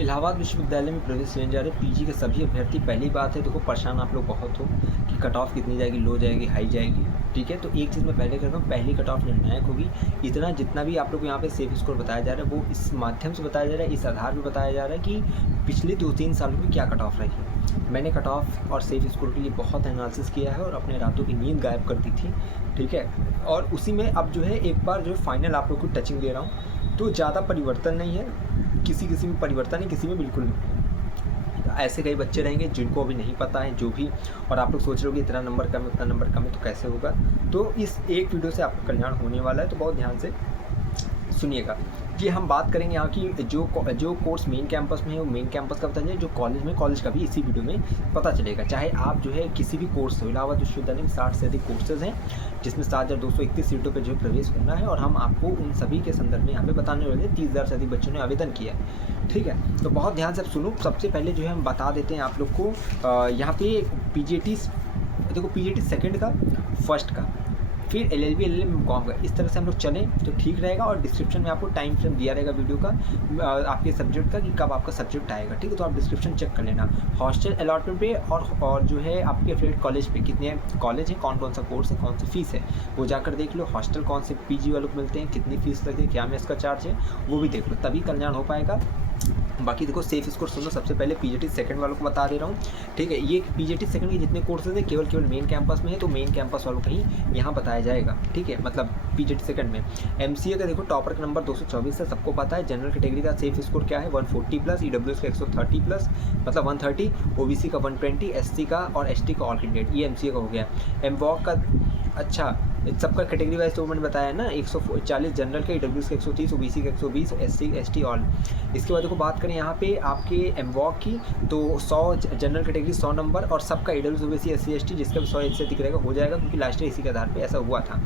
इलाहाबाद विश्वविद्यालय में प्रवेश लेने जा रहे पीजी के सभी अभ्यर्थी, पहली बात है देखो परेशान आप लोग बहुत हो कि कट ऑफ कितनी जाएगी, लो जाएगी, हाई जाएगी। ठीक है, तो एक चीज़ मैं पहले कहता हूँ, पहली कट ऑफ निर्णायक होगी। इतना जितना भी आप लोग को यहाँ पे सेफ स्कोर बताया जा रहा है वो इस माध्यम से बताया जा रहा है, इस आधार पर बताया जा रहा है कि पिछले 2-3 सालों में क्या कट ऑफ रही है। मैंने कट ऑफ और सेफ स्कोर के लिए बहुत एनालिसिस किया है और अपने रातों की नींद गायब कर दी थी। ठीक है, और उसी में अब जो है एक बार जो है फाइनल आप लोग को टचिंग दे रहा हूँ, तो ज़्यादा परिवर्तन नहीं है, किसी में परिवर्तन है, किसी में बिल्कुल नहीं। ऐसे कई बच्चे रहेंगे जिनको अभी नहीं पता है जो भी, और आप लोग सोच रहे हो कि इतना नंबर कम है, उतना नंबर कम है, तो कैसे होगा। तो इस एक वीडियो से आपका कल्याण होने वाला है, तो बहुत ध्यान से सुनिएगा कि हम बात करेंगे यहाँ की जो कोर्स मेन कैंपस में है वो मेन कैंपस का बताइए, जो कॉलेज में कॉलेज का भी इसी वीडियो में पता चलेगा। चाहे आप जो है किसी भी कोर्स हो, इलाहाबाद विश्वविद्यालय में 60 से अधिक कोर्सेज हैं जिसमें 7,231 सीटों पर जो है प्रवेश होना है, और हम आपको उन सभी के संदर्भ में यहाँ पे बताने वाले हैं। 30,000 से अधिक बच्चों ने आवेदन किया है। ठीक है, तो बहुत ध्यान से सुनो। सबसे पहले जो है हम बता देते हैं आप लोग को यहाँ पे पीजीटी, देखो पीजीटी सेकेंड का, फर्स्ट का, फिर एलएलबी, एलएलएम, एमकॉम का, इस तरह से हम लोग चलें तो ठीक रहेगा। और डिस्क्रिप्शन में आपको टाइम फ्रेम दिया रहेगा वीडियो का, आपके सब्जेक्ट का, कि कब आपका सब्जेक्ट आएगा। ठीक है, तो आप डिस्क्रिप्शन चेक कर लेना। हॉस्टल अलॉटमेंट पे और जो है आपके एफिलिएटेड कॉलेज पे कितने कॉलेज हैं, कौन कौन सा कोर्स है, कौन सी फीस है, वो जाकर देख लो। हॉस्टल कौन से पीजी वालों को मिलते हैं, कितनी फीस लगती है, क्या मेस का चार्ज है, वो भी देख लो, तभी कल्याण हो पाएगा। बाकी देखो सेफ स्कोर सुनो। सबसे पहले पीजीटी सेकंड वालों को बता दे रहा हूँ। ठीक है, ये पीजीटी सेकंड के जितने कोर्सेज हैं केवल मेन कैंपस में है, तो मेन कैंपस वालों का ही यहाँ बताया जाएगा। ठीक है, मतलब पीजीटी सेकंड में एमसीए का देखो टॉपर का नंबर 224 है, सबको पता है। जनरल कैटेगरी का सेफ स्कोर क्या है, 140+, ईडब्ल्यूएस का 130+, मतलब 130, ओबीसी का 120, एससी का और एसटी का ऑल कैंडिडेट, ये एमसीए का हो गया। एमवॉक का, अच्छा सबका कैटेगरी वाइज तो मैंने बताया ना, 140 जनरल का, ईडब्ल्यूएस का 130, ओबीसी का 120, एससी एसटी ऑल। इसके बाद देखो बात करें यहाँ पे आपके एमवॉक की, तो 100 जनरल कैटेगरी 100 नंबर, और सबका ईडब्ल्यूएस, ओबीसी, एससी एसटी जिसका भी 100 से अधिक रहेगा हो जाएगा, क्योंकि लास्ट ईयर इसी के आधार पर ऐसा हुआ था।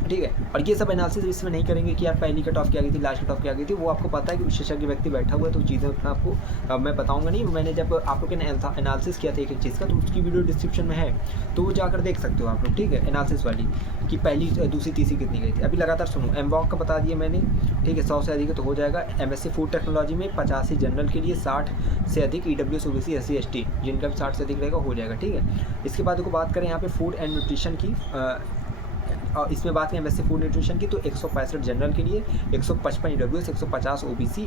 ठीक है, और ये सब एनालिसिस इसमें नहीं करेंगे कि यार पहली कट ऑफ क्या गई थी, लास्ट कट ऑफ क्या गई थी, वो आपको पता है कि विशेषज्ञ व्यक्ति बैठा हुआ है, तो चीज़ें उतना आपको मैं बताऊंगा नहीं। मैंने जब आप लोग ने एनालिसिस किया था एक चीज़ का, तो उसकी वीडियो डिस्क्रिप्शन में है, तो वो जाकर देख सकते हो आप लोग। ठीक है, एनालिसिस वाली कि पहली, दूसरी, तीसरी कितनी गई थी। अभी लगातार सुनो। एमवॉक का बता दिया मैंने। ठीक है, 100 से अधिक तो हो जाएगा। एमएससी फूड टेक्नोलॉजी में 85 जनरल के लिए, 60 से अधिक ईडब्ल्यूएस, ओबीसी, एससी एसटी जिनका भी 60 से अधिक रहेगा हो जाएगा। ठीक है, इसके बाद को बात करें यहाँ पे फूड एंड न्यूट्रिशन की, और इसमें बात करें एमएससी फूड न्यूट्रिशन की, तो 165 जनरल के लिए, 155 ईडब्ल्यूएस, 150 ओबीसी,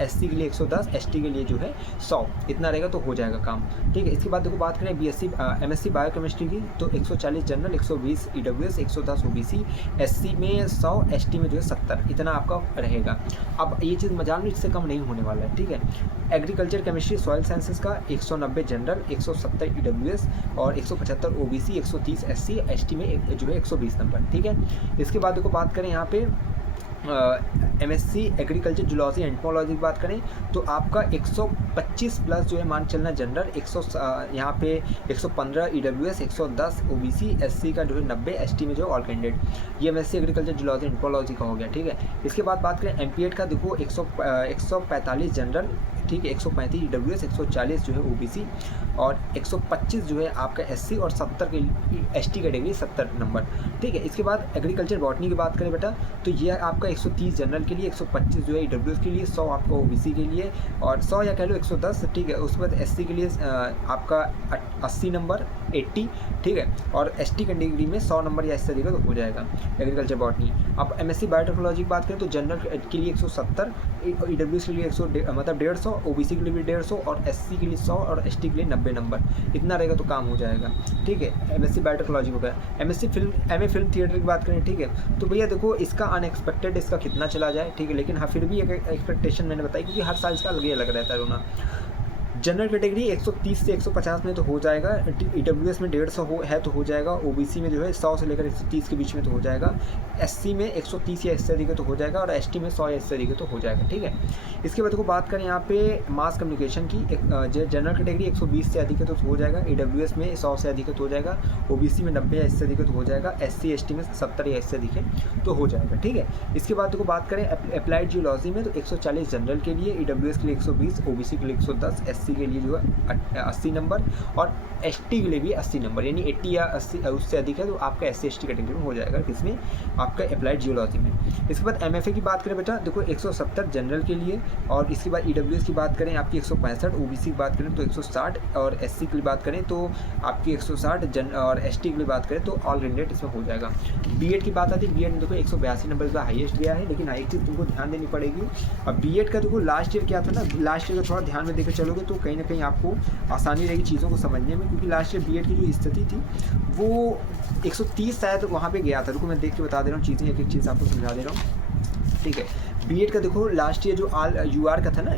एससी के लिए 110, एसटी के लिए जो है 100, इतना रहेगा तो हो जाएगा काम। ठीक है, इसके बाद देखो बात करें बीएससी एमएससी बायोकेमिस्ट्री की, तो 140 जनरल, 120 ईडब्ल्यूएस, 110 ओबीसी, एससी में 100, एसटी में जो है 70, इतना आपका रहेगा। अब ये चीज़ मजाल में इससे कम नहीं होने वाला है। ठीक है, एग्रीकल्चर केमिस्ट्री सॉइल साइंसेस का 190 जनरल, 170 ईडब्ल्यूएस और 175 ओबीसी, 130 एससी, एसटी में जो है 120 नंबर। ठीक है, इसके बाद देखो बात करें यहाँ पे एमएससी एग्रीकल्चर जूलॉजी एंटोमोलॉजी की बात करें, तो आपका 125+ जो है मान चलना जनरल, 100 यहाँ पे 115 ईडब्ल्यूएस, 110 ओबीसी, एससी का जो है 90, एसटी में जो है ऑल कैंडिडेट। ये एमएससी एग्रीकल्चर जूलॉजी एंटोमोलॉजी का हो गया। ठीक है, इसके बाद बात करें एमपीएड का, देखो 145 जनरल, ठीक है, 135 ईडब्ल्यूएस, 140 जो है ओबीसी और 125 जो है आपका एससी, और 70 के एसटी कैटेगरी 70 नंबर। ठीक है, इसके बाद एग्रीकल्चर बॉटनी की बात करें बेटा, तो ये आपका 130 जनरल के लिए, 125 जो है ईडब्ल्यूएस के लिए, 100 आपका ओबीसी के लिए, और 100 या कह लो 110। ठीक है, उसके बाद एससी के लिए आपका 80 नंबर, 80। ठीक है, और एसटी कैटेगरी में 100 नंबर या इससे देगा तो हो जाएगा एग्रीकल्चर बॉटनी। अब एमएससी बायोटेक्नोलॉजी की बात करें, तो जनरल के लिए 170, ईडब्ल्यूएस के लिए 100 मतलब 150, ओबीसी के लिए भी 150, और एससी के लिए 100 और एसटी के लिए 90 नंबर, इतना रहेगा तो काम हो जाएगा। ठीक है, एमएससी बायोटेक्नोलॉजी हो गया। MSc film, MA film theatre की बात करें, ठीक है, तो भैया देखो इसका अनएक्सपेक्टेड इसका कितना चला जाए। ठीक है, लेकिन हाँ फिर भी एक एक्सपेक्टेशन मैंने बताई, क्योंकि हर साल इसका अलग रहता है रोना। जनरल कैटेगरी 130 से 150 में तो हो जाएगा, ईडब्ल्यूएस में 150 है तो हो जाएगा, ओबीसी में जो है 100 से लेकर 130 के बीच में तो हो जाएगा, एससी में 130 या इससे अधिक तो हो जाएगा, और एसटी में 100 या इससे अधिक तो हो जाएगा। ठीक है, इसके बाद को बात करें यहाँ पे मास कम्युनिकेशन की, जनरल कैटेगरी 120 से अधिक है तो हो जाएगा, ईडब्ल्यूएस में 100 से अधिक तो हो जाएगा, ओबीसी में 90 या इससे अधिक तो हो जाएगा, एससी एसटी में 70 या इससे अधिक है तो हो जाएगा। ठीक है, इसके बाद को बात करें अप्लाइड जियोलॉजी में, तो 140 जनरल के लिए, ईडब्ल्यूएस के लिए 120, ओबीसी के लिए 110, एससी SC के लिए जो है 80 नंबर, और ST के लिए भी 80 नंबर, यानी 80 या 80 उससे अधिक है तो आपका SC/ST कैटेगरी में हो जाएगा, किसमें, आपका अप्लाइड जियोलॉजी में। इसके बाद MFA की बात करें बेटा, देखो 170 जनरल के लिए, और इसके बाद EWS की बात करें आपकी 165, OBC की बात करें तो 160, और SC की बात करें तो आपकी 160 और ST की बात करें तो ऑल कैंडिडेट इसमें हो जाएगा। बीएड की बात आती है, बीएड में देखो 182 नंबर का हाईएस्ट गया है, लेकिन एक चीज़ तुमको ध्यान देनी पड़ेगी। अब बीएड का देखो लास्ट ईयर क्या था ना, लास्ट ईयर का थोड़ा ध्यान में देकर चलोगे तो कहीं ना कहीं आपको आसानी रहेगी चीज़ों को समझने में, क्योंकि लास्ट ईयर बीएड की जो स्थिति थी वो 130 शायद वहाँ पे गया था। देखो मैं देख के बता दे रहा हूँ चीज़ें, एक एक चीज़ आपको समझा दे रहा हूँ, ठीक है। बीएड का देखो लास्ट ईयर जो UR का था ना,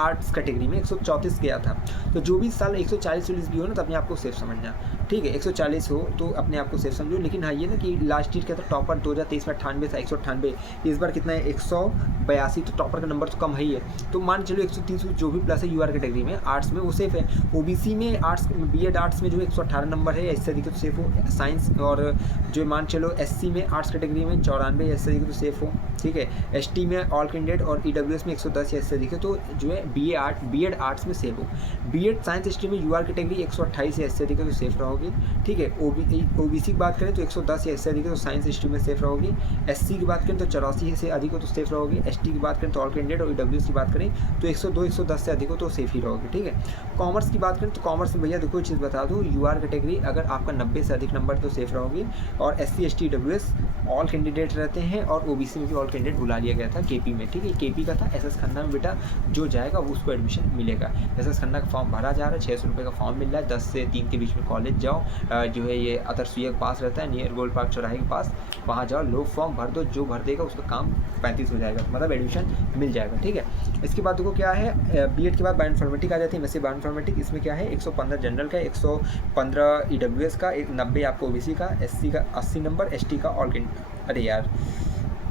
आर्ट्स कैटेगरी में 134 गया था। तो जो भी साल 140 भी हो ना तो अपने आप को सेफ समझना, ठीक है। 140 हो तो अपने आप को सेफ समझो। लेकिन हाँ ये ना कि लास्ट ईयर क्या था, टॉपर 2023 में 98 था, 198, इस बार कितना है 182, तो टॉपर का नंबर तो कम है ही है। तो मान चलो 130 जो भी प्लस है UR कैटेगरी में आर्ट्स में वो सेफ है। OBC में आर्ट्स, बीएड आर्ट्स में जो 118 नंबर है, इससे अधिक तो सेफ हो। साइंस और जो मान चलो SC में आर्ट्स कैटेगरी में 94 या इससे अधिक तो सेफ हो, ठीक है। ST में ऑल कैंडिडेट और EWS में 110 या इससे अधिक है तो जो है बीएड आर्ट्स में सेफ हो। बीएड साइंस स्ट्रीम में UR कैटेगरी 128 या इससे अधिक है तो सेफ रहोगे, ठीक है। OBC की बात करें तो 110 या इससे अधिक है तो साइंस स्ट्रीम में सेफ रहोगे। SC की बात करें तो 84 से अधिक हो तो सेफ रहोगे। ST की बात करें तो ऑल कैंडिडेट, और EWS की बात करें तो 102 110 से अधिक हो तो सेफ ही रहोगे, ठीक है। कॉमर्स की बात करें तो कॉमर्स में भैया देखो चीज़ बता दूँ, UR कैटेगरी अगर आपका 90 से अधिक नंबर तो सेफ रहोगे, और SC ST EWS all candidate रहते हैं, और OBC में भी ऑल कैंडिडेट बुला लिया गया था KP में, ठीक है। KP का था SS खन्ना में बेटा जो जाएगा वो उसको एडमिशन मिलेगा। SS खन्ना का फॉर्म भरा जा रहा है, 600 रुपये का फॉर्म मिल रहा है, 10 से 3 के बीच में कॉलेज जाओ, जो है ये अदर सुइया के पास रहता है, नियर गोल्ड पार्क चौराहे के पास, वहाँ जाओ, लोग फॉर्म भर दो, जो भर देगा उसका काम 35 हो जाएगा, मतलब एडमिशन मिल जाएगा, ठीक है। इसके बाद देखो क्या है, बीएड के बाद बायोइन्फॉर्मेटिक आ जाती है, वैसे बायोइन्फॉर्मेटिक इसमें क्या है 115 जनरल का, 115 EWS का, 90 आपको OBC का, SC का 80 नंबर, ST का ऑल कैंडिडेट, अरे यार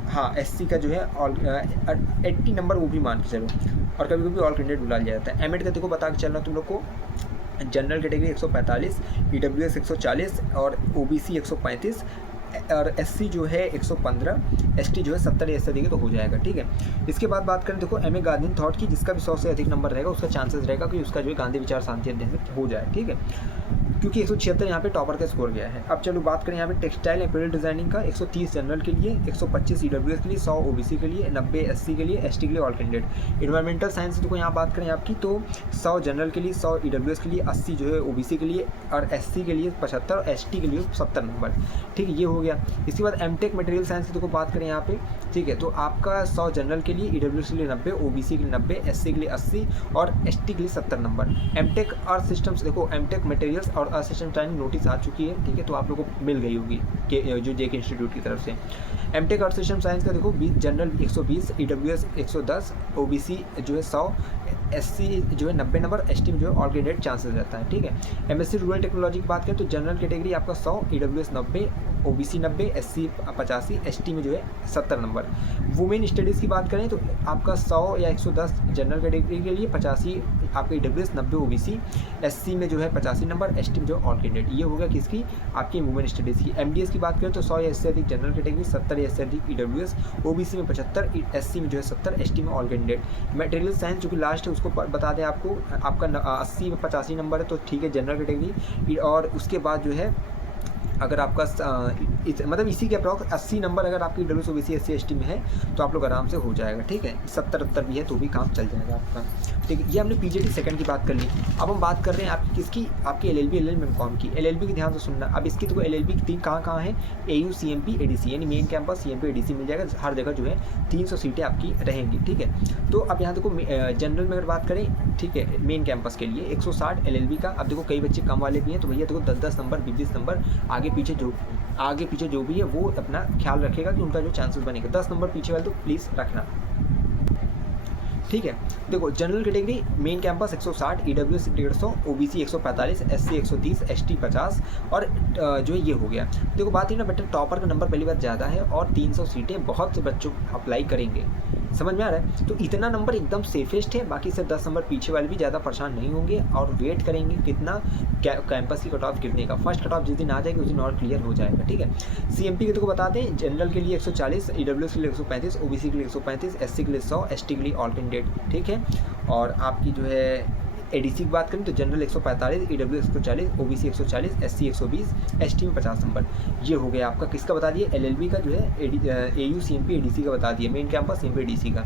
हाँ SC का जो है ऑल 80 नंबर वो भी मान के चलो, और कभी कभी ऑल कैंडिडेट बुला लिया जाता है। एमएड का देखो बता के चलना तुम लोग को, जनरल कैटेगरी 145, EWS 140 और OBC 135, और SC जो है 115, ST जो है 70 या 80 तो हो जाएगा, ठीक है। इसके बाद बात करें देखो MA गांधी थॉट की, जिसका भी 100 से अधिक नंबर रहेगा उसका चांसेस रहेगा कि उसका जो है गांधी विचार शांति अध्ययन में हो जाए, ठीक है, क्योंकि 176 यहाँ पे टॉपर का स्कोर गया है। अब चलो बात करें यहाँ पे टेक्सटाइल एपैरेल डिजाइनिंग का, 130 जनरल के लिए, 125 EWS के लिए, 100 OBC के लिए, 90 SC के लिए, ST के लिए ऑल कैंडिडेट। इन्वायरमेंटल साइंस देखो यहाँ बात करें आपकी तो 100 जनरल के लिए, 100 EWS के लिए, 80 जो है OBC के लिए, और SC के लिए 75 और ST के लिए 70 नंबर, ठीक है, ये हो गया। इसके बाद एमटेक मटेरियल साइंस की देखो बात करें यहाँ पे, ठीक है, तो आपका 100 जनरल के लिए, EWS के लिए 90, OBC के लिए 90, SC के लिए 80 और ST के लिए 70 नंबर। एमटेक अर्थ सिस्टम्स देखो, एमटेक मटेरियल्स और अर्थ सिस्टम ट्रेनिंग नोटिस आ चुकी है, ठीक है, तो आप लोगों को मिल गई होगी कि जो JK इंस्टीट्यूट की तरफ से। एमटेक अर्थ सिस्टम साइंस का देखो 20 जनरल 120, EWS 110, OBC जो है 100, SC जो है 90 नंबर, ST में जो है ऑल कैंडिडेट चांसेस रहता है, ठीक है। MSc रूरल टेक्नोलॉजी की बात करें तो जनरल कैटेगरी आपका 100, EWS 90, OBC 90, SC 85, ST में जो है 70 नंबर। वुमेन स्टडीज़ की बात करें तो आपका 100 या 110 जनरल कैटेगरी के लिए, 85 आपका EWS, 90 OBC, SC में जो है 85 नंबर, ST में जो ऑल कैंडिडेट। ये होगा किसकी, आपकी वुमेन स्टडीज़ की। MDS की बात करें तो 100 या इससे अधिक जनरल कैटेगरी, 70 या इससे अधिक EWS, OBC में 75, SC में जो है 70, ST में ऑल कैंडिडेट। मटेरियल साइंस जो कि लास्ट है उसको बता दें आपको, आपका 80 में 85 नंबर है तो ठीक है जनरल कैटेगरी, और उसके बाद जो है अगर आपका मतलब इसी के अप्रॉक्स 80 नंबर अगर आपकी EWS OBC SC ST में है तो आप लोग आराम से हो जाएगा, ठीक है। 70-70 भी है तो भी काम चल जाएगा आपका, ठीक है। ये हमने PGT सेकंड की बात कर ली। अब हम बात कर रहे हैं आपकी किसकी, आपकी LLB MCOM की। LLB की ध्यान से सुनना। अब इसकी तो LLB की 3 कहाँ है, AU CMP ADC, यानी मेन कैंपस CMP ADC मिल जाएगा, हर जगह जो है 300 सीटें आपकी रहेंगी, ठीक है। तो अब यहाँ देखो जनरल में अगर बात करें, ठीक है, मेन कैंपस के लिए 160 LLB का। अब देखो कई बच्चे कम वाले भी हैं तो भैया देखो 10-10 नंबर 20-20 नंबर आगे पीछे जो भी है वो अपना ख्याल रखेगा कि उनका जो चांसेस बनेगा। 10 नंबर पीछे वाले तो प्लीज़ रखना, ठीक है। देखो general category main campus 160, EWS 150, OBC 145, SC 130, ST 50 और जो है ये हो गया। देखो बात है ना बेटा, टॉपर का नंबर पहली बार ज़्यादा है और 300 सीटें बहुत से बच्चों अप्लाई करेंगे, समझ में आ रहा है। तो इतना नंबर एकदम सेफेस्ट है, बाकी से 10 नंबर पीछे वाले भी ज़्यादा परेशान नहीं होंगे और वेट करेंगे कितना कैंपस की कट ऑफ गिरने का। फर्स्ट कट ऑफ जिस दिन आ जाएगी उस दिन और क्लियर हो जाएगा, ठीक है। CMP के तो बता दें, जनरल के लिए 140, EWS के लिए 135, OBC के लिए 135, SC के लिए 100, ST के लिए ऑल कैंडिडेट, ठीक है। और आपकी जो है एडीसी की बात करें तो general 145, EWS 140, OBC 140, SC 120, ST में 50 नंबर। ये हो गया आपका किसका बता दिए, एलएलबी का जो है एयू सीएमपी एडीसी का बता दिया, मेन कैंपस सीएमपी एडीसी का।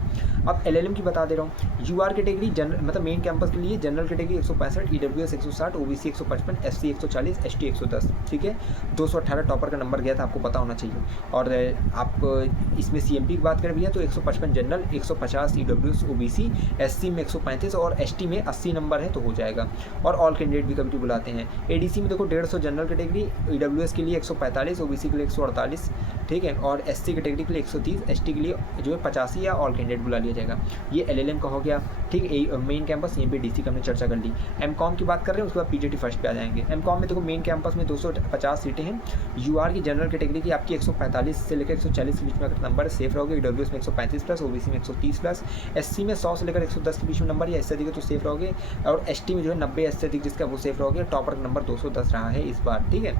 अब एलएलएम की बता दे रहा हूँ। यूआर कैटेगरी जनरल मतलब मेन कैंपस के लिए general category 165, EWS 160, OBC 155, SC 140, ST 110। ठीक है, 218 टॉपर का नंबर गया था, आपको पता होना चाहिए। और आप इसमें सीएमपी की बात करें भैया तो 155 जनरल, 150 ईडब्ल्यूएस ओबीसी, एससी में 135 और एसटी में 80 नंबर है तो हो जाएगा। और ऑल कैंडिडेट भी कभी बुलाते हैं। एडीसी में देखो 150 जनरल कैटेगरी, ईडब्ल्यूएस के लिए 145, ओबीसी के लिए 148, ठीक है, और एससी कैटेगरी के लिए 130, एसटी के लिए जो है 85 या ऑल कैंडिडेट बुला लिया जाएगा। ये एलएलएम का हो गया। ठीक है, मेन कैंपस यहीं पे डीसी का हमने चर्चा कर ली। एमकॉम की बात कर रहे हैं, उसके बाद पीजीटी फर्स्ट पे आ जाएंगे। एमकॉम में देखो मेन कैंपस में 250 सीटें हैं। यूआर की जनरल कैटेगरी की आपकी 145 से लेकर 140 के बीच में अगर नंबर सेफ रहोगे, ईडब्ल्यूएस में 135 प्लस, ओबीसी में 130 प्लस, एससी में 100 से लेकर 110 के बीच में नंबर या इससे अधिक तो सेफ रहोगे, और एसटी में जो है 90 से अधिक जिसका वो सेफ रहोगे। टॉपर का नंबर 210 रहा है इस बार। ठीक है,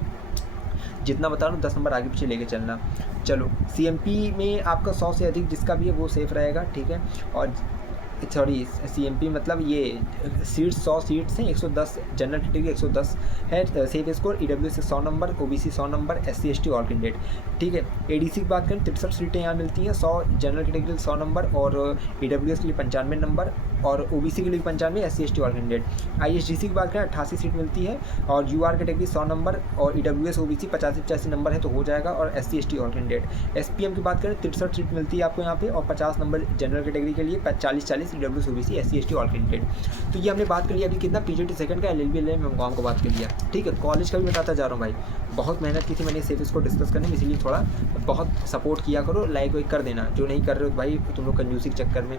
जितना बता रहा हूँ 10 नंबर आगे पीछे लेके चलना। चलो, सीएमपी में आपका 100 से अधिक जिसका भी है वो सेफ रहेगा। ठीक है, और सॉरी सीएमपी मतलब ये सीट्स 100 सीट्स हैं, 110 जनरल कैटेगरी 110 है सेफ स्कोर, ईडब्ल्यू से 100 number, OBC 100 number, SC ST all candidate. ठीक है, एडीसी की बात करें 63 सीटें यहाँ मिलती हैं, 100 जनरल कैटेगरी 100 नंबर और ईडब्ल्यूएस के लिए 95 नंबर और ओबीसी के लिए 95, एससी एसटी ऑल कैंडिडेट। आईएसडीसी की बात करें 88 सीट मिलती है और यूआर कैटेगरी 100 नंबर और ईडब्ल्यूएस ओबीसी 85 नंबर है तो हो जाएगा, और SC ST all candidate. SPM की बात करें 63 सीट मिलती है आपको यहाँ पे और 50 नंबर जनरल कैटेगरी के लिए, 40 EWS OBC, SC ST all candidate. तो ये हमने बात कर लिया अभी कितना, पीजीटी सेकंड का, एलएलबी एलएम एमकॉम को बात कर लिया। ठीक है, कॉलेज का भी बताता जा रहा हूँ भाई, बहुत मेहनत की थी मैंने सेफ इसको डिस्कस करने में, इसलिए थोड़ा बहुत सपोर्ट किया करो, लाइक वाइक कर देना, जो नहीं कर रहे हो तो भाई तुम लोग कंजूसी के चक्कर में।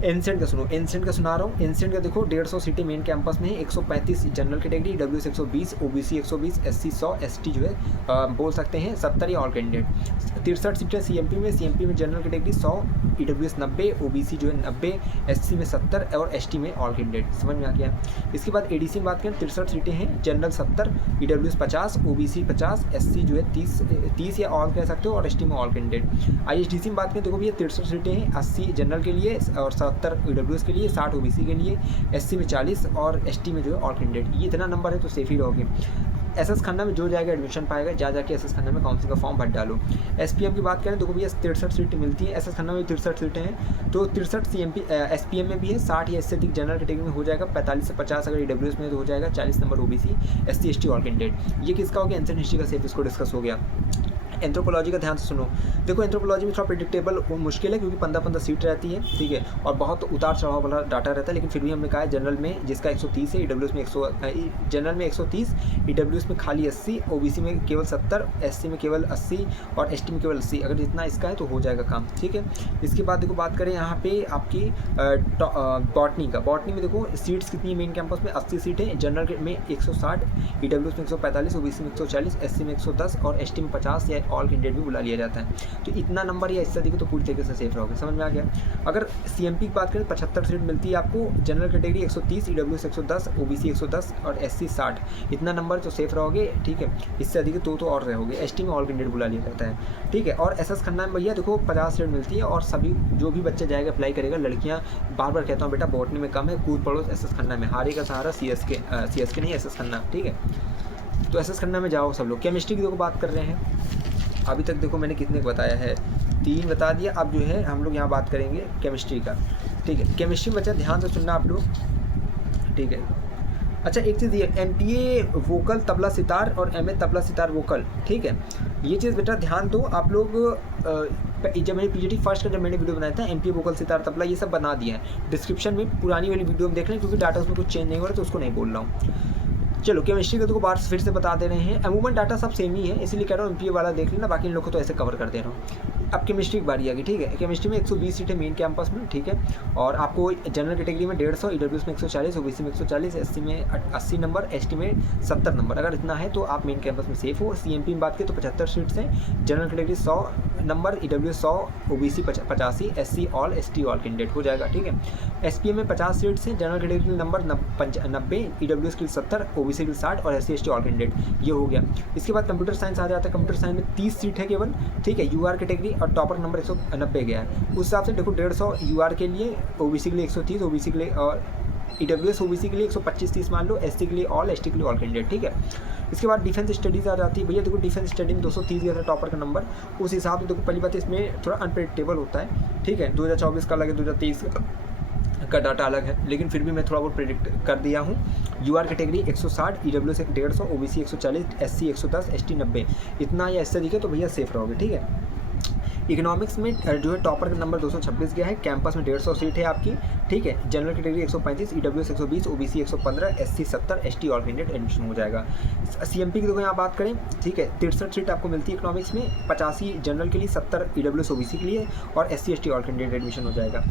एनसेंट का सुनो, एनसेंट का सुना रहा हूँ। एनसेंट का देखो 150 सीटें मेन कैंपस में है, 135 general category, WS 120, OBC 120, SC 100, ST जो है बोल सकते हैं 70 या ऑल कैंडिडेट। 63 सीटें सीएमपी में जनरल कैटेगरी 100, ईडब्ल्यूएस 90, ओबीसी जो है 90, एससी में 70 और एसटी में ऑल कैंडिडेट। समझ में आ गया। इसके बाद एडीसी में बात करें 63 सीटें हैं, जनरल 70, ईडब्ल्यूएस 50, ओबीसी 50, एससी जो है 30 या ऑल कह सकते हो और एसटी में ऑल कैंडिडेट। आईएसडीसी में बात करें देखो भैया 63 सीटें हैं, 80 जनरल के लिए और 70 ईडब्ल्यूएस के लिए, 60 ओबीसी के लिए, एससी में 40 और एसटी में जो है ऑल कैंडिडेट। ये इतना नंबर है तो सेफ ही रहोगे। एसएस खन्ना में जो जाएगा एडमिशन पाएगा, जाके एसएस खन्ना में काउंसिलिंग का फॉर्म भर डालो। एसपीएम की बात करें तो भैया 63 सीटें मिलती हैं, एसएस खन्ना में 63 सीटें हैं, तो 63 सीएमपी एसपीएम में भी है, 60 या इससे अधिक जनरल कैटेगरी में हो जाएगा, 45 से 50 अगर ईडब्ल्यूएस में तो हो जाएगा, 40 number OBC, SC ST all candidate. ये किसका हो गया, एंसेंट हिस्ट्री का सेफ इसको डिस्कस हो गया। एंथ्रोपोलॉजी का ध्यान से सुनो, देखो एंथ्रोपोलॉजी में थोड़ा प्रेडिक्टेबल मुश्किल है क्योंकि 15-15 सीट रहती है। ठीक है, और बहुत उतार चढ़ाव वाला डाटा रहता है, लेकिन फिर भी हमने कहा है जनरल में जिसका 130 है, ईडब्ल्यूएस में 100, जनरल में 130, ईडब्ल्यूएस में खाली 80, ओबीसी में केवल 70, एससी में केवल 80 और एसटी में केवल 80। अगर जितना इसका है तो हो जाएगा काम। ठीक है, इसके बाद देखो बात करें यहाँ पे आपकी बॉटनी का। बॉटनी में देखो सीट्स कितनी है मेन कैंपस में, 80 सीटें, जनरल में 160, ईडब्ल्यूएस में 145, ओबीसी में 140, एससी में 110 और एसटी में 50 या ऑल कैंडिडेट भी बुला लिया जाता है। तो इतना नंबर या इससे अधिक तो पूरी तरीके से सेफ रहोगे। समझ में आ गया। अगर सीएमपी की बात करें 75 सीट मिलती है आपको, जनरल कैटेगरी 130, ईडब्ल्यूएस 110, ओबीसी 110 और एससी 60। इतना नंबर तो सेफ रहोगे। ठीक है, इससे अधिक तो और रहोगे। एसटी में ऑल कैंडिडेट बुला लिया जाता है। ठीक है, और एसएस खन्ना में भैया देखो 50 सीट मिलती है और सभी जो भी बच्चा जाएगा अप्लाई करेगा, लड़कियाँ बार बार कहता हूँ बेटा बॉटनी में कम है, कूद पड़ो एसएस खन्ना में, हारे का सहारा सीएसके नहीं एसएस खन्ना। ठीक है, तो एसएस खन्ना में जाओ सब लोग। केमिस्ट्री की देखो बात कर रहे हैं, अभी तक देखो मैंने कितने बताया है, 3 बता दिया। अब जो है हम लोग यहाँ बात करेंगे केमिस्ट्री का। ठीक है, केमिस्ट्री बच्चा ध्यान से सुनना आप लोग। ठीक है, अच्छा एक चीज़ ये एमपीए वोकल तबला सितार और एमए तबला सितार वोकल। ठीक है, ये चीज़ बेटा ध्यान दो आप लोग। जब मैंने पीजीटी फर्स्ट का जब मैंने वीडियो बनाया था, एमपीए वोकल सितार तबला ये सब बना दिया है, डिस्क्रिप्शन में पुरानी वाली वीडियो में देख लें क्योंकि डाटा उसमें कुछ चेंज नहीं हो रहा तो उसको नहीं बोल रहा हूँ। चलो केमिस्ट्री का तो बार फिर से बता दे रहे हैं, अमूमन डाटा सब सेम ही है इसलिए कह रहा हूँ एमपीए वाला देख लेना, बाकी इन लोग को तो ऐसे कवर कर दे रहा हूँ। अब केमिस्ट्री की बारी आ गई। ठीक है, केमिस्ट्री में 120 सीटें मेन कैंपस में। ठीक है, और आपको जनरल कैटेगरी में 150, ईडब्ल्यूएस में 140, ओबीसी में 140, एससी में 80 नंबर, एसटी में 70 नंबर। अगर इतना है तो आप मेन कैंपस में सेफ हो। सीएमपी में बात करें तो 75 सीट्स हैं, general category 100 number, EWS 100, OBC 85, SC all, ST all candidate हो जाएगा। ठीक है, एसपीएम में 50 सीट्स हैं, जनरल कैटेगरी नंबर 90, ईडब्ल्यूएस के लिए 70, ओबीसी के लिए 60 और एससी एसटी ऑल कैंडिडेट। ये हो गया। इसके बाद कंप्यूटर साइंस आ जाता है। कंप्यूटर साइंस में 30 सीट है केवल। ठीक है, यूआर कैटेगरी और टॉपर नंबर 190 गया है। उस हिसाब से देखो 150 यूआर के लिए, ओबीसी के लिए 130, ओबीसी के लिए और EWS OBC के लिए 125-30 मान लो, SC के लिए ऑल, ST के लिए ऑल कैंडिडेट, ठीक है। इसके बाद डिफेंस स्टडीज़ आ जाती है। भैया देखो डिफेंस स्टडी में 230 गया था टॉपर का नंबर, उस हिसाब से देखो पहली बात इसमें थोड़ा अनप्रेडिक्टेबल होता है, ठीक है। 2024 का अलग है, 2023 का डाटा अलग है, लेकिन फिर भी मैं थोड़ा बहुत प्रेडिक्ट कर दिया हूँ। UR category 160, EWS 150, OBC 140, SC 110, ST 90, इतना या इससे दिखे तो भैया सेफ रहोगे, ठीक है। इकोनॉमिक्स में जो है टॉपर का नंबर 226 गया है, कैंपस में 150 सीट है आपकी, ठीक है। General category 135, EWS 120, OBC 115, SC 70, ST all candidate admission हो जाएगा। CMP की देखो यहाँ बात करें, ठीक है, 63 सीट आपको मिलती है इकोनॉमिक्स में, 85 जनरल के लिए, 70 EWS OBC के लिए और SC ST all candidate admission हो जाएगा।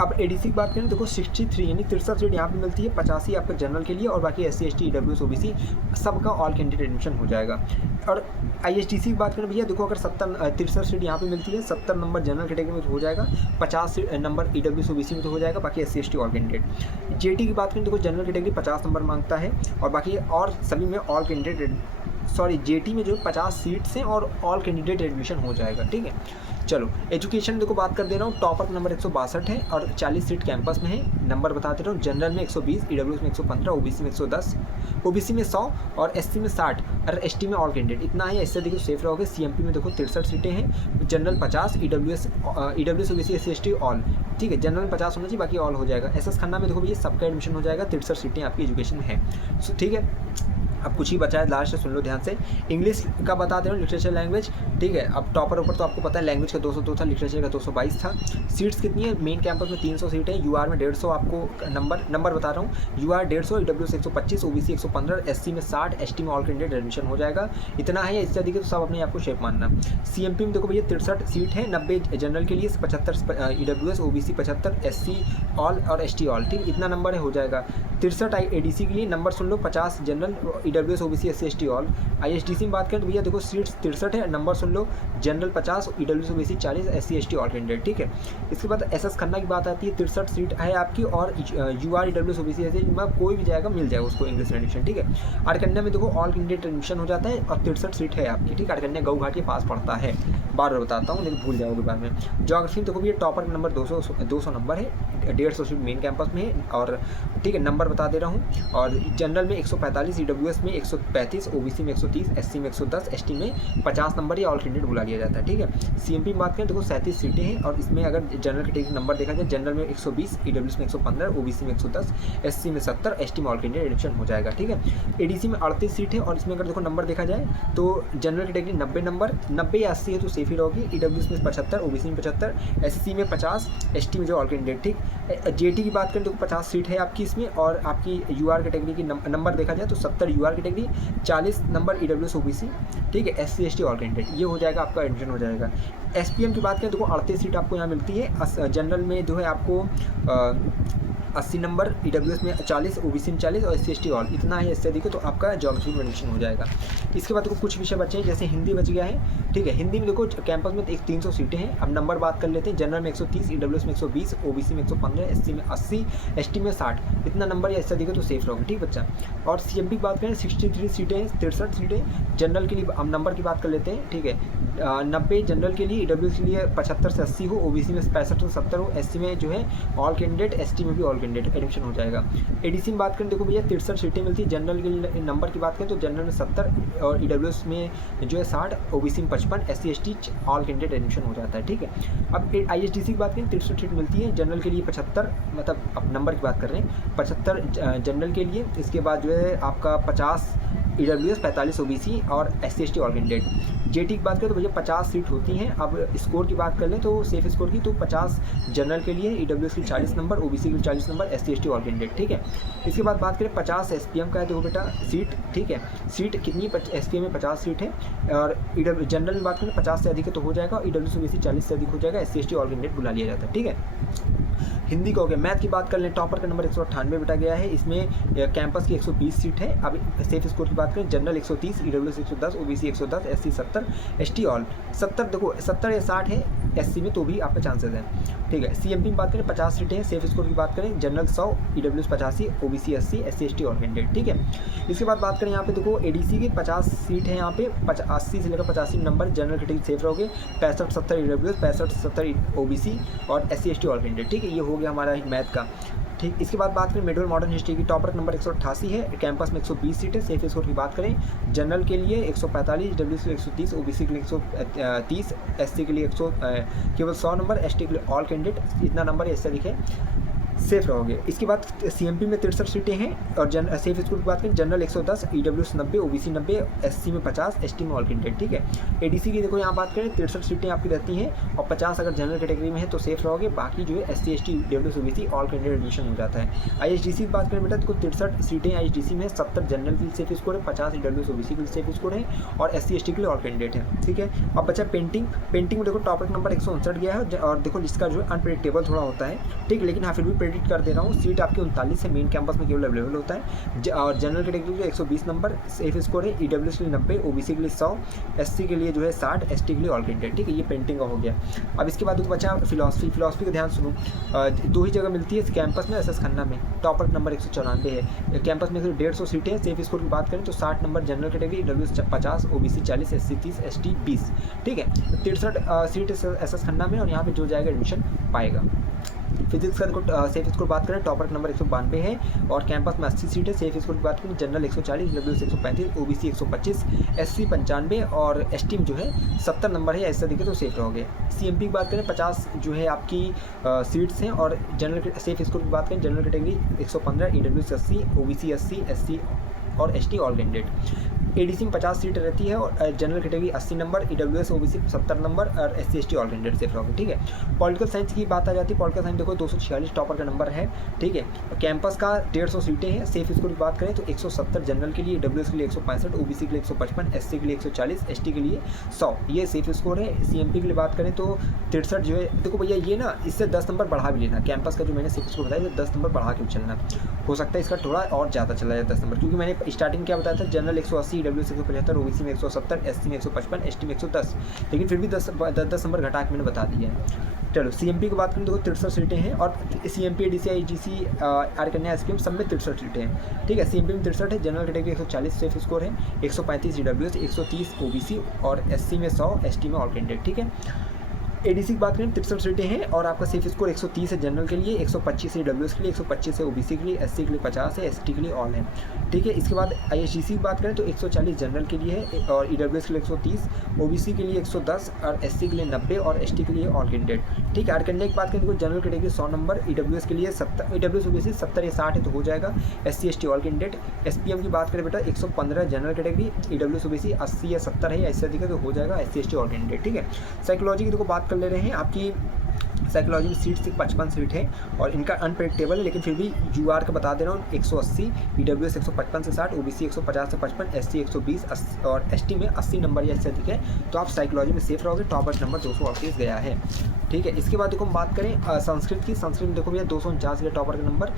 अब ADC की बात करें, देखो 63 यानी 63 सीट यहाँ पर मिलती है, 85 आपका जनरल के लिए और बाकी SC ST EWS OBC सबका ऑल कैंडिडेट एडमिशन हो जाएगा। और ISTC की बात करें भैया, देखो अगर 63 सीट यहाँ पे मिलती है, 70 नंबर जनरल कैटेगरी में तो हो जाएगा, 50 नंबर EWS OBC में तो हो जाएगा, बाकी SC ST all candidate. JT की बात करें, देखो जनरल कैटेगरी 50 नंबर मांगता है और बाकी और सभी में ऑल कैंडिडेट, सॉरी JT में जो 50 सीट्स हैं और ऑल कैंडिडेट एडमिशन हो जाएगा, ठीक है। चलो एजुकेशन देखो बात कर दे रहा हूँ, टॉपर का नंबर 162 है और 40 सीट कैंपस में है, नंबर बता दे रहा हूँ। जनरल में 120, EWS में 115, OBC में 110, OBC में 100 और SC में 60 और ST में ऑल कैंडिडेट, इतना है, इससे देखो सेफ रहोगे। CMP में देखो 63 सीटें हैं, general 50, EWS OBC SC ST all, ठीक है। जनरल में 50 होना चाहिए, बाकी ऑल हो जाएगा। SS खन्ना में देखो भैया सबका एडमिशन हो जाएगा, 63 सीटें आपकी एजुकेशन है, ठीक है। अब कुछ ही बचा है, लास्ट सुन लो ध्यान से। इंग्लिश का बता दे रहा हूँ, लिटरेचर लैंग्वेज, ठीक है। अब टॉपर ऊपर तो आपको पता है, लैंग्वेज का 202 था, लिटरेचर का 222 था। सीट्स कितनी है, मेन कैंपस में 300 सीटें, UR में 150 आपको नंबर बता रहा हूँ, UR 150, EWS 125, OBC 115, SC में 60, ST में ऑल कैंडिडेट एडमिशन हो जाएगा, इतना है। इससे अधिक तो सब अपने आपको शेप मानना। CMP में देखो भैया 63 सीट है, 90 जनरल के लिए, 75 EWS OBC 75, SC ऑल और ST ऑल, ठीक, इतना नंबर है, हो जाएगा। 63 ADC के लिए नंबर सुन लो, 50 general, EWS OBC SC ST all. ISTC में बात करें तो भैया देखो सीट्स 63 है, नंबर सुन लो, general 50, EWS OBC 40, SC ST all candidate, ठीक है। इसके बाद SS खन्ना की बात आती है, 63 सीट है आपकी और UR EWS OBC SC में कोई भी जाएगा, मिल जाएगा उसको इंग्लिश एडमिशन, ठीक है। आरकन्या में देखो ऑल कैंडिडेट एडमिशन हो जाता है और 63 सीट है आपकी, ठीक है। आरकन्या गऊ घाट के पास पड़ता है, बार बार बताता हूँ नहीं भूल जाओगे बाद में। ज्योग्राफी में देखो भैया टॉपर का नंबर 200 नंबर है, 150 सीट मेन कैंपस में है और, ठीक है, नंबर बता दे रहा हूँ। और जनरल में 145, EWS में 135, OBC में 130, SC में 110, ST में 50 नंबर या ऑल कैंडिडेट बुला लिया जाता है, ठीक है। CMP में बात करें देखो 37 सीटें हैं और इसमें अगर जनरल कैटेगरी नंबर देखा जाए, जनरल में 120, EWS में 115, OBC में 110, SC में 70, ST में ऑल कैंडिडेट एडमिशन हो जाएगा, ठीक है। ADC में 38 सीट है और इसमें अगर देखो नंबर देखा जाए तो जनरल कैटेगरी 90 नंबर, 90 या 80 है तो सेफ ही रहोगी, EWS में 75, OBC में 75, SC में 50, ST में जो ऑल कैंडिडेट, ठीक। JT की बात करें तो 50 सीट है आपकी इसमें और आपकी UR कैटेगरी की नंबर देखा जाए तो 70 UR category, 40 number EWS OBC, ठीक है, SC ST ऑल कैंडिडेट, ये हो जाएगा आपका एडमिशन हो जाएगा। SPM की बात करें तो 38 सीट आपको यहाँ मिलती है, जनरल में जो है आपको 80 नंबर, EWS में 40, OBC में 40 और SC ST ऑल, इतना है, इससे देखो तो आपका ज्योग्राफी में एडमिशन हो जाएगा। इसके बाद देखो कुछ विषय बचे हैं, जैसे हिंदी बच गया है, ठीक है। हिंदी में देखो कैंपस में 300 सीटें हैं, अब नंबर बात कर लेते हैं। जनरल में 130, EWS में 120, OBC में 115, SC में 80, ST में 60, इतना नंबर या इससे देखो तो सेफ रहोगे, ठीक बच्चा। और CMP की बात करें 63 सीटें हैं, 63 सीटें जनरल के लिए, अब नंबर की बात कर लेते हैं, ठीक है। 90 जनरल के लिए, EWS के लिए 75 से 80 हो, OBC में 65 से 70 हो, SC में जो है ऑल कैंडिडेट, ST में भी ऑल कैंडिडेट एडमिशन हो जाएगा। ADC में बात करें देखो भैया 63 सीटें मिलती है, जनरल के नंबर की बात करें तो जनरल में 70 और EWS में जो है 60, OBC में 55, SC ST all candidate admission हो जाता है, ठीक है। अब ISTC की बात करें 63 सीट मिलती है, जनरल के लिए 75, मतलब अब नंबर की बात कर रहे हैं, 75 जनरल के लिए, इसके बाद जो है आपका 50 EWS, 45 OBC और SC ST all candidate. JT की बात करें तो भैया 50 सीट होती हैं। अब स्कोर की बात कर लें तो सेफ स्कोर की तो 50 जनरल के लिए, EWS के 40 नंबर, OBC के 40 number, SC ST all candidate, ठीक है। इसके बाद बात करें 50 SPM का है, देखो बेटा सीट, ठीक है। सीट कितनी, SPM में 50 सीट है और जनरल में बात करें 50 से अधिक है तो हो जाएगा, EWS OBC 40 से अधिक हो जाएगा, SC ST ऑल कैंडिडेट बुला लिया जाता है, ठीक है। हिंदी का हो गया। मैथ की बात कर लें, टॉपर का नंबर 198 बेटा गया है, इसमें कैंपस की 120 सीट है। अब सेफ स्कोर की बात करें, general 130, EWS 110, OBC 110, SC 70, ST all 70, देखो 70 या 60 है SC में तो भी आपके चांसेस हैं, ठीक है। CMP में बात करें 50 सीटें हैं, सेफ स्कोर की बात करें general 100, EWS 85, OBC 80, SC ST all candidate, ठीक है। इसके बाद बात करें यहाँ पे देखो ADC की 50 सीट है यहाँ पे, 80 से लेकर 85 नंबर जनरल कैटेगरी सेफ रहोगे, 65-70 EWS, 65-70 OBC और SC ST ऑल कैंडिडेट, ठीक है। ये हो गया हमारा मैथ का। ठीक, इसके बाद बात करें मेडिकल मॉडर्न हिस्ट्री की, टॉपर नंबर 188 है, कैंपस में 120 सीट है। सेफ स्कोर की बात करें जनरल के लिए 145, डब्ल्यू के लिए 130, ओबीसी के लिए 130, एससी के लिए 100 केवल 100 नंबर, एसटी के लिए ऑल कैंडिडेट इतना नंबर ऐसे लिखे, सेफ रहोगे। इसके बाद सीएमपी में 63 सीटें हैं और सेफ स्कूल की बात करें जनरल 110, ईडब्ल्यूएस 90, ओबीसी 90, एससी में 50, एसटी में ऑल कैंडिडेट, ठीक है। एडीसी की देखो यहाँ बात करें 63 सीटें आपकी रहती हैं और 50 अगर जनरल कैटेगरी में है तो सेफ रहोगे, बाकी जो है SC ST EWS OBC all candidate admission हो जाता है। आईएचडीसी की बात करें बेटा तो 63 सीटें आईएचडीसी में, 70 जनरल के लिए सेफ स्कोर है, 50 ईडब्ल्यूएस ओबीसी के लिए सेफ स्कोर है और एससी एसटी के लिए ऑल कैंडिडेट है, ठीक है। अब बचा पेंटिंग में देखो टॉपिक नंबर 159 गया है और देखो इसका जो है अनप्रेडिक्टेबल थोड़ा होता है, ठीक, लेकिन हाँ फिर भी प्रेडिक्ट कर दे रहा हूँ। सीट आपकी 39 है, मेन कैंपस में केवल अवेलेबल होता है और जनरल कैटेगरी के लिए 120 नंबर, सेफ स्कोर है, ईडब्ल्यूएस के लिए 90, ओबीसी के लिए 100, एससी के लिए जो है 60, एसटी के लिए ऑल कैंडिडेट, ठीक है। ये पेंटिंग का हो गया। अब इसके बाद बचा फिलॉसफी का ध्यान सुनो, 2 ही जगह मिलती है कैंपस में, एसएस खन्ना में, टॉपर नंबर 194 है, कैंपस में 150 सीटें हैं। सेफ स्कोर की बात करें तो 60 number general category, EWS 50, OBC 40, SC 30, ST 20, ठीक है। 63 सीट एसएस खन्ना में और यहाँ पे जो जाएगा एडमिशन पाएगा। फिजिक्स का सेफ स्कोर बात करें टॉपर नंबर 192 है और कैंपस में 80 सीट है। सेफ स्कोर की बात करें जनरल 140, डब्ल्यूएस 135, ओबीसी 125, एससी 95 और एसटी में जो है 70 नंबर है, ऐसा दिखे तो सेफ रहोगे। सीएमपी की बात करें 50 जो है आपकी सीट्स हैं और जनरल सेफ स्कोर की बात करें general category 115, EWS 80, OBC 80, SC और एसटी ऑल कैंडिडेट। एडीसी में 50 सीट रहती है और general category 80 number, EWS OBC 70 number और SC ST all candidate safe रहोगे, ठीक है। पॉलिटिकल साइंस की बात आ जाती है, पॉलिटिकल साइंस देखो 246 टॉपर का नंबर है, ठीक है। कैंपस का 150 सीटें हैं। सेफ स्कोर की बात करें तो 170 जनरल के लिए, डब्ल्यूएस के लिए 165, ओबीसी के लिए 155, एससी के लिए 140, एसटी के लिए 100, ये सेफ स्कोर है। सीएमपी के लिए बात करें तो 63 जो है, देखो भैया ये ना इससे 10 नंबर बढ़ा भी लेना, कैंपस का जो मैंने सेफ स्कोर बताया 10 नंबर बढ़ा के चलना, हो सकता है इसका थोड़ा और ज़्यादा चला जाए 10 नंबर, क्योंकि मैंने स्टार्टिंग क्या बताया था जनरल 180, डब्ल्यूएस 175, ओबीसी में 170, एससी में 155, एसटी में 110, लेकिन फिर भी 10 नंबर घटा के मैंने बता दिया है। चलो सीएमपी की बात करें तो 63 सीटें हैं और सीएमपी डीसी आईजीसी आर कन्या एसपीएम सब में 63 सीटें हैं, ठीक है। सीएमपी में 63 है, जनरल कैटेगरी 140 सेफ स्कोर है, 135 ईडब्ल्यूएस, 130 ओबीसी और एससी में 100, एसटी में ऑल कैंडिडेट, ठीक है। एडीसी की बात करें 63 सीटें हैं और आपका सेफ स्कोर 130 है जनरल के लिए, 125 है डब्ल्यूएस के लिए, 125 है ओबीसी के लिए, एससी के लिए 50 है, एसटी के लिए ऑल है, ठीक है। इसके बाद आईएचडीसी की बात करें तो 140 जनरल के लिए है और ईडब्ल्यूएस के लिए 130, ओबीसी के लिए 110 और एससी के लिए 90 और एसटी के लिए ऑल कैंडिडेट, ठीक है। आर कैंडिडेट की बात करें तो जनरल कैटेगरी 100 नंबर, ईडब्ल्यूएस के लिए 70, ईडब्ल्यूएस ओबीसी 70 या 60 है तो हो जाएगा, SC ST all candidate. SPM की बात करें बेटा 115 जनरल कैटेगरी, ईडब्ल्यूएस ओबीसी 80 या 70 है, ऐसे दिखे तो हो जाएगा, एससी एसटी ऑल कैंडिडेट, ठीक है। साइकोलॉजी की देखो बात कर ले रहे हैं, आपकी साइकोलॉजी में सीट सिर्फ 55 सीट है और इनका अनप्रेडिक्टेबल है, लेकिन फिर भी यूआर का बता दे रहा हूँ 180, ईडब्ल्यूएस 155 से 60, ओबीसी 150 से 55, एससी 120 और एसटी में 80 नंबर या इससे अधिक है तो आप साइकोलॉजी में सेफ रहोगे। टॉपर नंबर 238 गया है, ठीक है। इसके बाद देखो हम बात करें संस्कृत की, संस्कृत में देखो भैया 249 के टॉपर का नंबर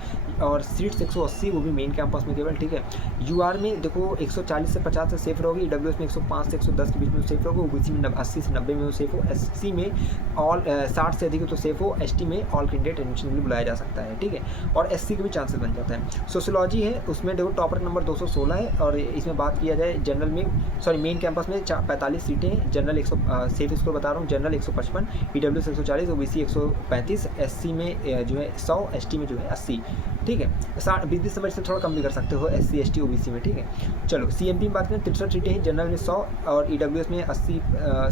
और सीट्स 180, वो भी मेन कैंपस में केवल, ठीक है। यूआर में देखो 140 से 50 से सेफ रहोगी, ईडब्ल्यूएस में 105 से 110 के बीच में सेफ रहोगे, ओबीसी में 80 से 90 में सेफ हो, एससी में ऑल 60 से अधिक तो सेफ हो, एसटी में ऑल कैंडिडेट एडमिशन के लिए बुलाया जा सकता है, ठीक है। और एससी के भी चांसेस बन जाता है। सोशियोलॉजी है, उसमें देखो टॉपर नंबर 216 है और इसमें बात किया जाए जनरल में मेन कैंपस में 45 सीटें हैं, जनरल 100 सेफ इसको बता रहा हूँ, जनरल 155, ईडब्ल्यूएस 140, ओबीसी 135, एससी में जो है 100, एसटी में जो है 80, ठीक है। 20 दिसंबर से थोड़ा कम भी कर सकते हो एससी एसटी ओबीसी में, ठीक है। चलो सीएमपी में बात करें 63 सीटें हैं, जनरल में 100 और ईडब्ल्यूएस में 80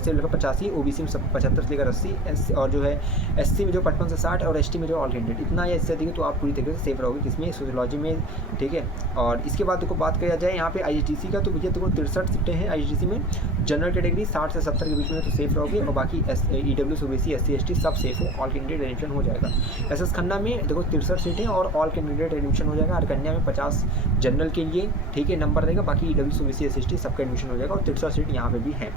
से लेकर 85, ओबीसी में 75 से लेकर 80 और जो है एससी में जो 55 से 60 और एसटी में जो ऑल कैंडिडेट, इतना या इससे अधिक तो आप पूरी तरीके से सेफ रहोगे किसमें, सोशियोलॉजी में, ठीक है। और इसके बाद देखो बात किया जाए यहाँ पे आईएचडीसी का, तो भैया देखो 63 सीटें हैं आईएचडीसी में, जनरल कैटेगरी 60 से 70 के बीच में तो सेफ रहोगे और बाकी ईडब्ल्यूएस ओबीसी एससी एसटी सब सेफ हो, ऑल कैंडिडेट एडमिशन हो जाएगा। एसएस खन्ना में देखो 63 सीटें और ऑल कैंडिडेट एडमिशन हो जाएगा। आर कन्या में 50 जनरल के लिए, ठीक है, नंबर रहेगा, बाकी ईडब्ल्यूएस ओबीसी एससी एसटी सबका एडमिशन हो जाएगा और 63 सीट यहाँ पे भी है।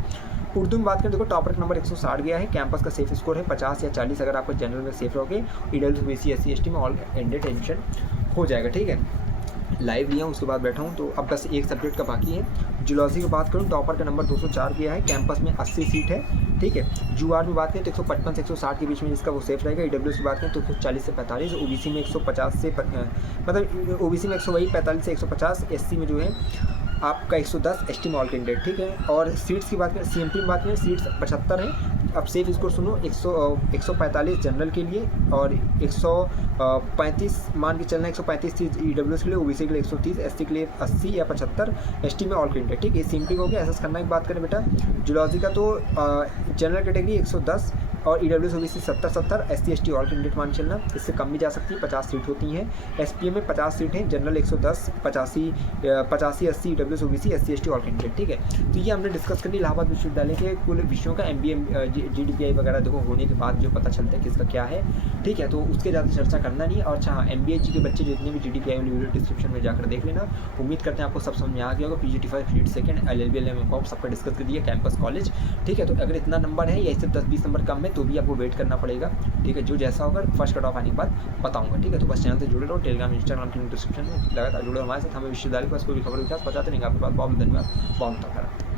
उर्दू में बात करें देखो टॉपर का नंबर 160 गया है, कैंपस का सेफ स्कोर है 50 या 40 अगर आपको जनरल में सेफ रहोगे, ईडब्ल्यूएस ओबीसी एससी एसटी में ऑल कैंडिडेट एडमिशन हो जाएगा, ठीक है। लाइव लिया हूँ उसके बाद बैठा हूँ तो अब बस एक सब्जेक्ट का बाकी है। जूलॉजी की बात करूँ टॉपर का नंबर 204 गया है, कैंपस में 80 सीट है, ठीक है। यूआर में बात करें तो 155 से 160 के बीच में जिसका वो सेफ रहेगा, ईडब्ल्यूएस की बात करें तो 140 से 45, ओबीसी में 150 से मतलब ओबीसी में 145 से 150, एससी में जो है आपका 110, एसटी में ऑल कैंडिडेट, ठीक है। और सीट्स की बात करें सीएमपी में बात करें सीट्स 75 हैं, अब सेफ स्कोर सुनो, 145 जनरल के लिए और 135 मान के चलना, 135 थी EWS के लिए, OBC के लिए 130, SC के लिए 80 या 75, ST में ऑल कैंडिडेट। ठीक है, सिंपली हो गया। एसएस करना की बात करें बेटा, जूलॉजी का तो जनरल कैटेगरी 110 और EWS OBC 70, SC ST all candidate मान चलना, इससे कम भी जा सकती है, 50 सीट होती हैं। SPM में 50 सीट हैं, general 110, 85 80 EWS OBC SC ST all candidate. ठीक है, तो ये हमने डिस्कस करनी इलाहाबाद विश्वविद्यालय के कुल विषयों का MBA GDPI वगैरह देखो होने के बाद जो पता चलता है किसका क्या है। ठीक है, तो उसके ज़्यादा चर्चा करना नहीं। और अच्छा, MBA के बच्चे जितने भी GDPI वाली वीडियो डिस्क्रिप्शन में जाकर देख लेना। उम्मीद करते हैं आपको सब समझ में आ गया होगा। PGT5 field second LLB LM सबका डिस्कस कर दिया, कैंपस कॉलेज। ठीक है, तो अगर इतना नंबर है या इससे 10-20 नंबर कम है तो भी आपको वेट करना पड़ेगा। ठीक है, जो जैसा होगा फर्स्ट कट ऑफ आने के बाद बताऊंगा। ठीक है, तो बस चैनल से जुड़े रहो, टेलीग्राम इंस्टाग्राम की डिस्क्रिप्शन में लगातार जुड़े हमारे साथ। हमें विश्वविद्यालय के पास कोई भी खबर विकास पहुंचाते नहीं, आपके पास बहुत धन्यवाद, बहुत